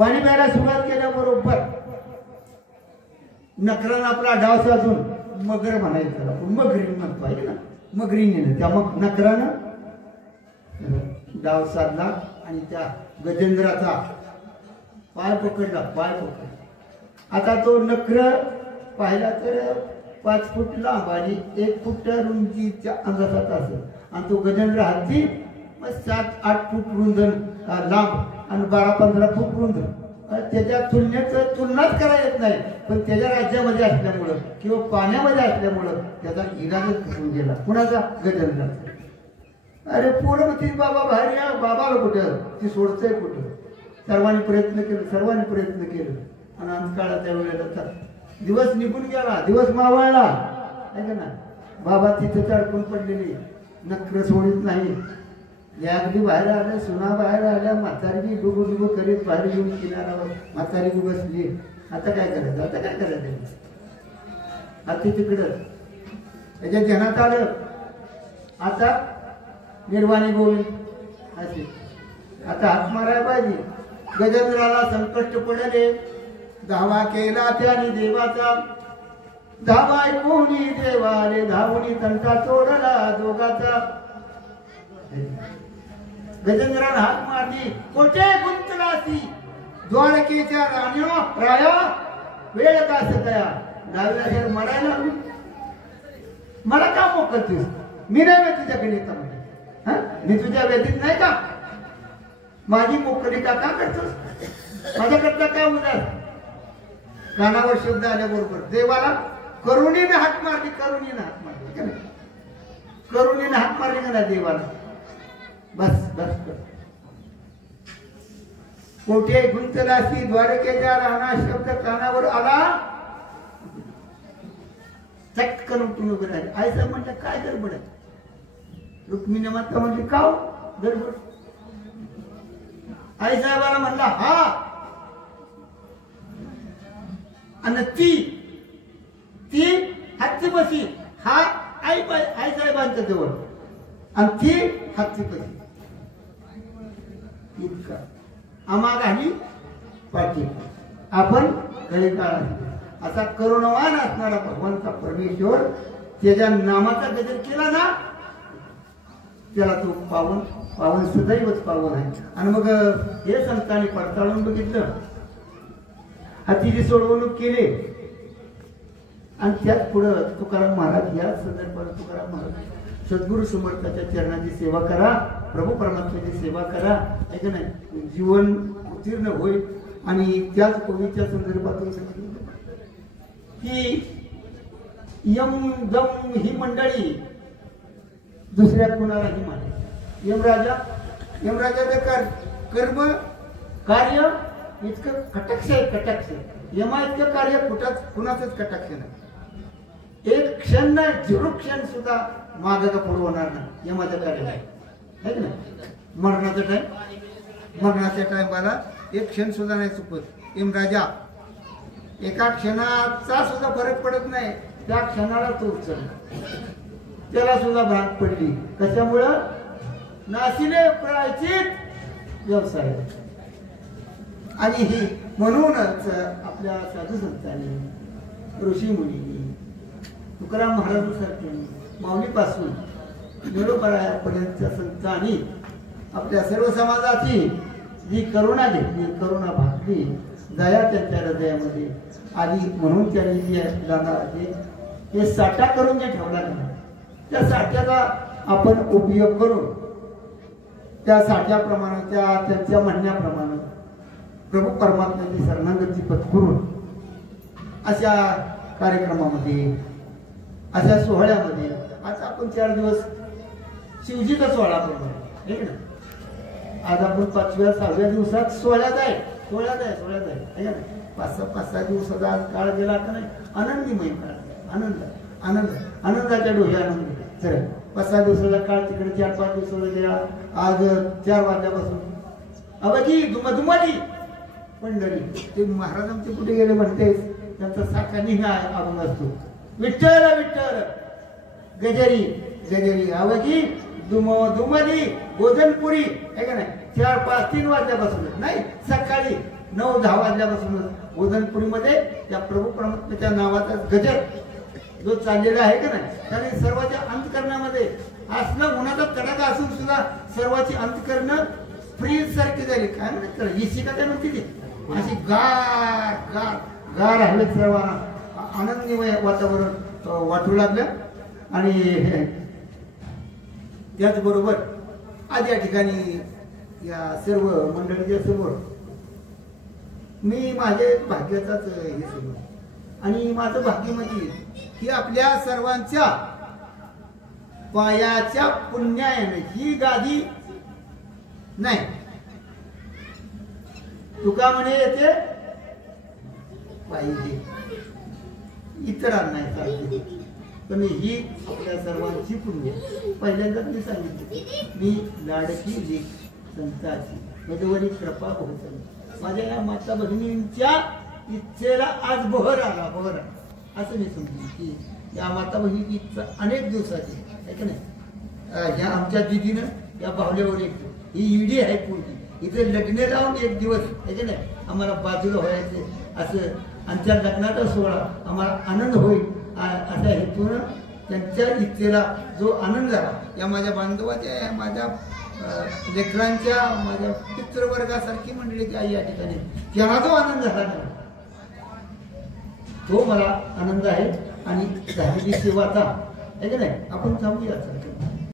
पाणी प्यायला सुरुवात केल्याबरोबर नकरानं आपला डाव साजून मगर म्हणायचं, आपण मगरी म्हणतो आहे ना, मगरीने त्या मग नकरानं डाव साधला आणि त्या गजेंद्राचा पाय पकडला, पाय पकडला. आता तो नक्र पाहिला तर 5 फूट लांब आणि 1 फूट रुंदीच्या अंगाचा असेल आणि तो गजेंद्र हत्ती 7-8 फूट रुंद लांब आणि 12-15 फूट रुंद. त्याच्या तुलनाच करायला येत नाही, पण त्याच्या राज्यामध्ये असल्यामुळं किंवा पाण्यामध्ये असल्यामुळं त्याचा इरादच घडून गेला. कुणाचा? गजेंद्र. अरे पोरं म्हणतील बाबा बाहेर या, बाबाला कुठं ती सोडतंय कुठं. सर्वांनी प्रयत्न केलं आणि अंतकाळात त्या वेळेला दिवस निघून गेला, दिवस मावळला आहे का ना. बाबा तिथे अडकून पडलेली, नक्र सोडित नाही. या अगदी बाहेर आल्या, सुना बाहेर आल्या, म्हातारी डुबू करीत बाहेर येऊन किनाऱ्यावर म्हातारी बसली. आता काय करायचं, आता तिकडं त्याच्या ध्यानात आलं आता निर्वाणी बोल असे, आता हात मारायला पाहिजे. गजेंद्राला संकट पडले, धावा केला त्याने देवाचा, धावा ऐकूनी देवाले धावूनी तंटा तोडला दोघाचा. गजेंद्राने हात मारली, कोठे गुंतलासी द्वारकेच्या राया, वेळ कास कया. डावीला जर मरायला मला का मोकलतोस, मी नाही तुझ्या गणितामध्ये, मी तुझ्या व्यतीत नाही का, माझी मोकळी का करतोस, माझ्याकडचा काय उदास. कानावर शब्द आल्याबरोबर देवाला करुणीने हात मारली, करुणीने हात मारली का ना देवाला. बस बस कोठे गुंतलासी द्वारकेच्या राणा शब्द कानावर आला, चटकन उठून उभे राहिले. आई साहेब म्हटलं काय गडबड आहे. रुक्मिणी माता म्हणजे का गडबड. आई साहेबाला म्हणला हा आणि ती हत्ती बसी, हा आई साहेबांच्या जवळ आणि ती हत्ती बसी. इतका आम्हा घाली पाठी आपण काही काळ असा करुणवान असणारा भगवंता परमेश्वर त्याच्या नामाचा गजर केला ना, त्याला तो पावन सदैवच पावन आहे. आणि मग हे संतांनी पडताळून बघितलं, हत्तीची सोडवणूक केली आणि त्यात पुढं तुकाराम महाराज या संदर्भात तुकाराम महाराज सद्गुरु समर्थाच्या चरणाची सेवा करा, प्रभू परमात्म्याची सेवा करा, ऐक नाही जीवन उत्तीर्ण होईल. आणि त्याच कवीच्या संदर्भातून की यम जम ही मंडळी दुसऱ्या कुणालाही माने. यमराजाचं कर्म कार्य इतकं कटाक्ष आहे, यमा इतकं कार्य कुणाचंच कटाक्ष नाही. एक क्षण नाही, 0 क्षण सुद्धा माग का पुढे होणार नाही. यमाचं कार्य आहे ना. मरणाच्या टायमाला 1 क्षण सुद्धा नाही चुकत. यमराजा एका क्षणाचा सुद्धा फरक पडत नाही, त्या क्षणाला तो उचलला, त्याला सुद्धा भाग पडली. कशामुळं? नाशिले प्रायचित व्यवसाय. आणि ही म्हणूनच आपल्या साधू संतांनी, ऋषी मुनी, तुकाराम महाराजांसारख्यांनी माऊलीपासून निरोपरायापर्यंतच्या संतांनी आपल्या सर्व समाजाची जी करुणा घेतली, करुणा भागली, दया त्यांच्या हृदयामध्ये आली. म्हणून त्यांनी हे साठा करून जे ठेवला गेला, त्या साठ्याचा आपण उपयोग करून त्या साठ्याप्रमाणे, त्यांच्या म्हणण्याप्रमाणे प्रभू परमात्म्याची शरणागती पत्करून अशा कार्यक्रमामध्ये, अशा सोहळ्यामध्ये आज आपण 4 दिवस शिवजीचा सोहळा करतो आहे ना. आज आपण 5व्या-6व्या दिवसात सोहळ्यात आहे. 5-6 दिवसाचा आज काळ गेला का नाही, आनंदीमय काळ, आनंदाच्या डोळे आनंद. चला 5-6 दिवसाचा काळ तिकडे 4-5 दिवसाचा गेला. आज 4 वाजल्यापासून अवघी दुमाली पंढरी. ते महाराज आमचे कुठे गेले म्हणते, त्यांचा साखा निघा अभंग असतो. विठ्ठल विठ्ठल गजरी अवघी दुमली गोजनपुरी आहे का नाही. 4-5-3 वाजल्यापासून नाही, सकाळी 9-10 वाजल्यापासूनच गोधनपुरीमध्ये त्या प्रभू परमात्म्याच्या नावाचा गजर जो चाललेला आहे का नाही, त्याने सर्वांच्या अंतकरणामध्ये असलं उन्हाचा तडाखा असून सुद्धा सर्वांची अंतकरणं फ्रीज सारखी झाली. काय म्हणत त्याला एसी का काय म्हणते ती, अशी गार गार गार हवेत सर्वांना आनंदमय वातावरण वाटू लागलं. आणि त्याचबरोबर आज या ठिकाणी या सर्व मंडळीच्या समोर मी माझे भाग्याचाच हे समोर, आणि माझं भाग्य म्हणजे की आपल्या सर्वांच्या पायाच्या पुण्याने ही गादी नाही, तुका म्हणे येते पाहिजे इतरांना नाही, पण ही आपल्या सर्वांची पुण्य. पहिल्यांदाच मी सांगितलं, मी लाडकी लेक संताची मधुवरी कृपा होत, माझ्या या माता भगिनींच्या इच्छेला आज बहर आला, बहर आला असं मी समजू की या माता बहिणीची इच्छा अनेक दिवसाची आहे का नाही. ह्या आमच्या दिदीनं या बाहुल्यावर एक ही ईडी आहे पूर्वी, इथे लग्न लावून एक दिवस आहे का नाही आम्हाला बाजूला व्हायचे, असं आमच्या लग्नाचा सोहळा आम्हाला आनंद होईल अशा हेतून त्यांच्या इच्छेला जो आनंद झाला, या माझ्या बांधवाच्या, या माझ्या लेकरांच्या, माझ्या पितृवर्गासारखी मंडळीची आई या ठिकाणी त्यांना जो आनंद झाला ना, तो मला आनंद आहे. आणि झालेली सेवा आता आहे का नाही आपण थांबूया.